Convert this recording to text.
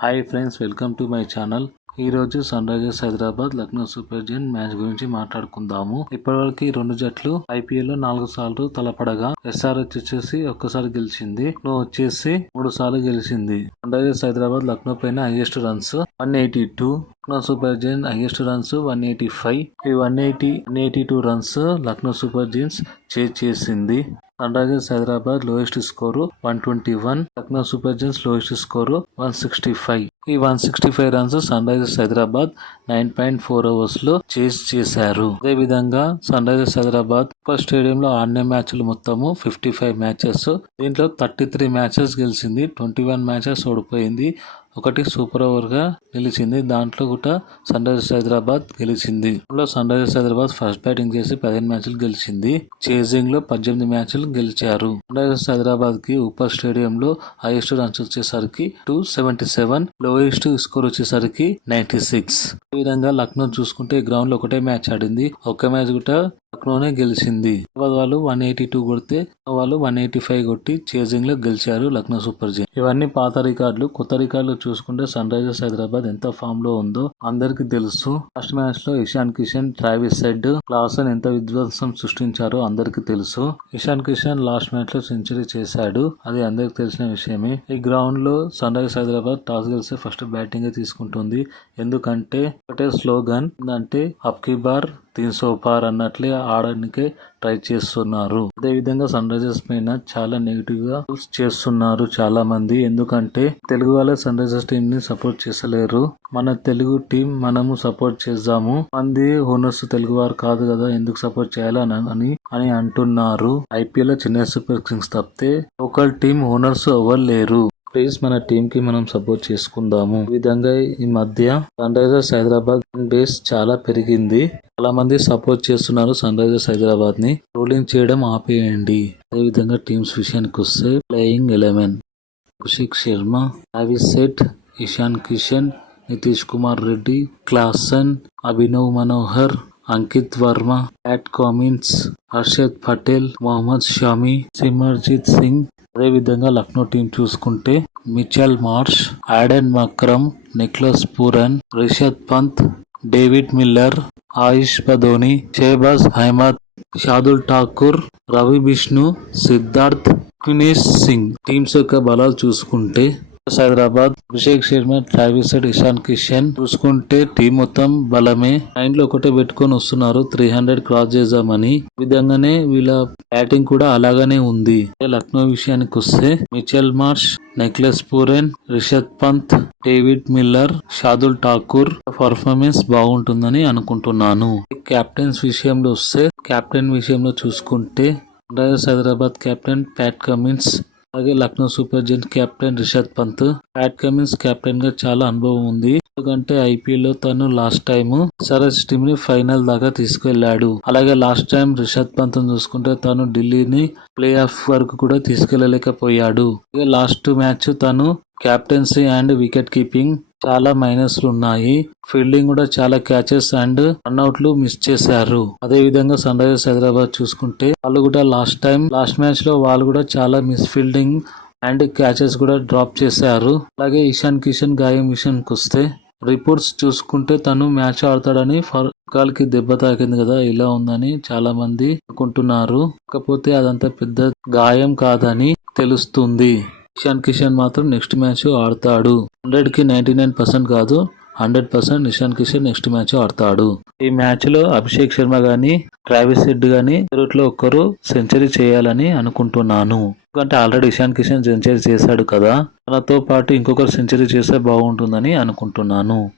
Hi friends, welcome to my channel. ఈ రోజు sun Risers Hyderabad Lucknow super Giants match గురించి మాట్లాడుకుందాము. ఇప్పటివరకు ఈ రెండు జట్లు ఐపీఎల్ లో 4 సార్లు తలపడగా ఎస్ఆర్హెచ్ వచ్చేసి ఒక్కసారి గెలిచింది, లక్నో వచ్చేసి 3 సార్లు గెలిచింది. సన్ రైజర్స్ హైదరాబాద్ లక్నో పైన highest runs 182, Lucknow super Giants highest runs 185. ఈ 182 రన్స్ లక్నో సూపర్ జైంట్స్ చేసింది. Sun Risers Hyderabad lowest score 121, Lucknow super Giants lowest score 165. ఈ 165 runs sun Risers Hyderabad 9.4 overs లో చేశారు. అదే విధంగా sun Risers Hyderabad super stadium లో ఆడిన మ్యాచ్లు మొత్తము 55 మ్యాచెస్. దీంట్లో 33 మ్యాచెస్ గెలిచింది, 21 మ్యాచెస్ ఓడిపోయింది, ఒకటి సూపర్ ఓవర్ గా నిలిచింది. దాంట్లో కూడా సన్ రైజర్స్ హైదరాబాద్ గెలిచింది. Sun Risers Hyderabad first batting చేసి 15 మ్యాచ్లు గెలిచింది, చేజింగ్ లో 18 మ్యాచ్లు గెలిచారు. సన్ రైజర్స్ హైదరాబాద్ కి ఉప్పర్ స్టేడియం లో హైయెస్ట్ రన్స్ వచ్చేసరికి 277, లోయెస్ట్ స్కోర్ వచ్చేసరికి 96. ఈ విధంగా లక్నో చూసుకుంటే గ్రౌండ్ లో ఒకటే మ్యాచ్ ఆడింది, ఒక్క మ్యాచ్ కూడా లక్నోనే గెలిచింది. వాళ్ళు 182 కొడితే వాళ్ళు 185 కొట్టి చేజింగ్ లో గెలిచారు లక్నో సూపర్ జైంట్స్. ఇవన్నీ పాత రికార్డులు. కొత్త రికార్డులు చూసుకుంటే సన్ రైజర్స్ హైదరాబాద్ ఎంత ఫామ్ లో ఉందో అందరికి తెలుసు. ఫస్ట్ మ్యాచ్ లో Ishan Kishan, Travis head, Klaasen ఎంత విధ్వంసం సృష్టించారో అందరికి తెలుసు. ఇషాన్ కిషన్ లాస్ట్ మ్యాచ్ లో సెంచరీ చేశాడు, అది అందరికి తెలిసిన విషయమే. ఈ గ్రౌండ్ లో సన్ రైజర్స్ హైదరాబాద్ టాస్ గెలిస్తే ఫస్ట్ బ్యాటింగ్ తీసుకుంటుంది. ఎందుకంటే ఒకటే స్లోగన్ అంటే అబ్ కీ బార్ 300 పార్ అన్నట్లే ఆడడానికే ట్రై చేస్తున్నారు. అదే విధంగా సన్ రైజర్స్ పైన చాలా నెగిటివ్ గా చేస్తున్నారు చాలా మంది. ఎందుకంటే తెలుగు వాళ్ళే సన్ రైజర్స్ టీం ని సపోర్ట్ చేసలేరు. మన తెలుగు టీం మనము సపోర్ట్ చేద్దాము, మంది ఓనర్స్ తెలుగు వారు కాదు కదా, ఎందుకు సపోర్ట్ చేయాలని అని అంటున్నారు. ఐపీఎల్ లో చెన్నై సూపర్ కింగ్స్ తప్పితే లోకల్ టీం ఓనర్స్ ఎవరు లేరు. ప్లీజ్ మన టీం కి మనం సపోర్ట్ చేసుకుందాము. ఈ విధంగా ఈ మధ్య సన్ రైజర్స్ హైదరాబాద్ బేస్ చాలా పెరిగింది. చాలా మంది సపోర్ట్ చేస్తున్నారు సన్ రైజర్స్ హైదరాబాద్ ని. రోలింగ్ చేయడం ఆపేయండి. అదే విధంగా టీమ్స్ విషయానికి వస్తే playing 11 Abhishek Sharma, Travis Head, Ishan Kishan, Nitish Kumar Reddy, Klaasen, Abhinav Manohar, Ankit Verma, Pat Cummins, Harshad Patel, Mohammed Shami, Simarjeet Singh. అదే విధంగా లక్నో టీం చూసుకుంటే Mitchell Marsh, Aiden Markram, Nicholas Pooran, Rishabh Pant, David Miller, Ayush Badoni, Shahbaz Ahmed, Shardul Thakur, Ravi Bishnoi, Siddharth, Kunesh Singh. Teams యొక్క బలాలు చూసుకుంటే హైదరాబాద్ అభిషేక్ శర్మ, ట్రావిస్ హెడ్, ఇషాన్ కిషన్ చూసుకుంటే టీం మొత్తం బలమే. మైండ్ లో ఒకటే పెట్టుకొని వస్తున్నారు 300 క్రాస్ చేద్దామని. విధంగానే వీళ్ళ బ్యాటింగ్ కూడా అలాగనే ఉంది. లక్నో విషయానికి వస్తే Mitchell Marsh, Nicholas Pooran, Rishabh Pant, David Miller, Shardul Thakur performance బాగుంటుందని అనుకుంటున్నాను. కెప్టెన్స్ విషయంలో వస్తే కెప్టెన్ విషయంలో చూసుకుంటే Sun Risers Hyderabad captain Pat Cummins, అలాగే Lucknow super giants captain Rishabh Pant. Pat Cummins captain గా చాలా అనుభవం ఉంది, ఎందుకంటే ఐపీఎల్ లో తను లాస్ట్ టైం ఎస్ఆర్హెచ్ టీమ్ ని ఫైనల్ దాకా తీసుకెళ్లాడు. అలాగే లాస్ట్ టైం రిషద్ పంత్ చూసుకుంటే తను ఢిల్లీని ప్లే ఆఫ్ వరకు కూడా తీసుకెళ్లలేకపోయాడు. లాస్ట్ మ్యాచ్ తను కెప్టెన్సీ అండ్ వికెట్ కీపింగ్ చాలా మైనస్లు ఉన్నాయి. ఫీల్డింగ్ కూడా చాలా క్యాచెస్ అండ్ రన్అట్లు మిస్ చేశారు. అదే విధంగా సన్ రైజర్స్ హైదరాబాద్ చూసుకుంటే వాళ్ళు కూడా లాస్ట్ మ్యాచ్ లో వాళ్ళు కూడా చాలా మిస్ ఫీల్డింగ్ అండ్ క్యాచెస్ కూడా డ్రాప్ చేశారు. అలాగే ఇషాన్ కిషన్ గాయం విషయానికి వస్తే రిపోర్ట్స్ చూసుకుంటే తను మ్యాచ్ ఆడతాడని, కాలికి దెబ్బ తాకింది కదా ఇలా ఉందని చాలా మంది అనుకుంటున్నారు. కాకపోతే అదంతా పెద్ద గాయం కాదని తెలుస్తుంది. ఇషాన్ కిషన్ మాత్రం నెక్స్ట్ మ్యాచ్ ఆడతాడు. 100కి 99% కాదు, 100% ఇషాన్ కిషన్ నెక్స్ట్ మ్యాచ్ ఆడతాడు. ఈ మ్యాచ్ లో అభిషేక్ శర్మ గాని ట్రావిస్ హెడ్ గాని ఇద్దరిలో ఒక్కరు సెంచరీ చేయాలని అనుకుంటున్నాను. ఎందుకంటే ఆల్రెడీ ఇషాన్ కిషన్ సెంచరీ చేశాడు కదా, తనతో పాటు ఇంకొకరు సెంచరీ చేస్తే బాగుంటుందని అనుకుంటున్నాను.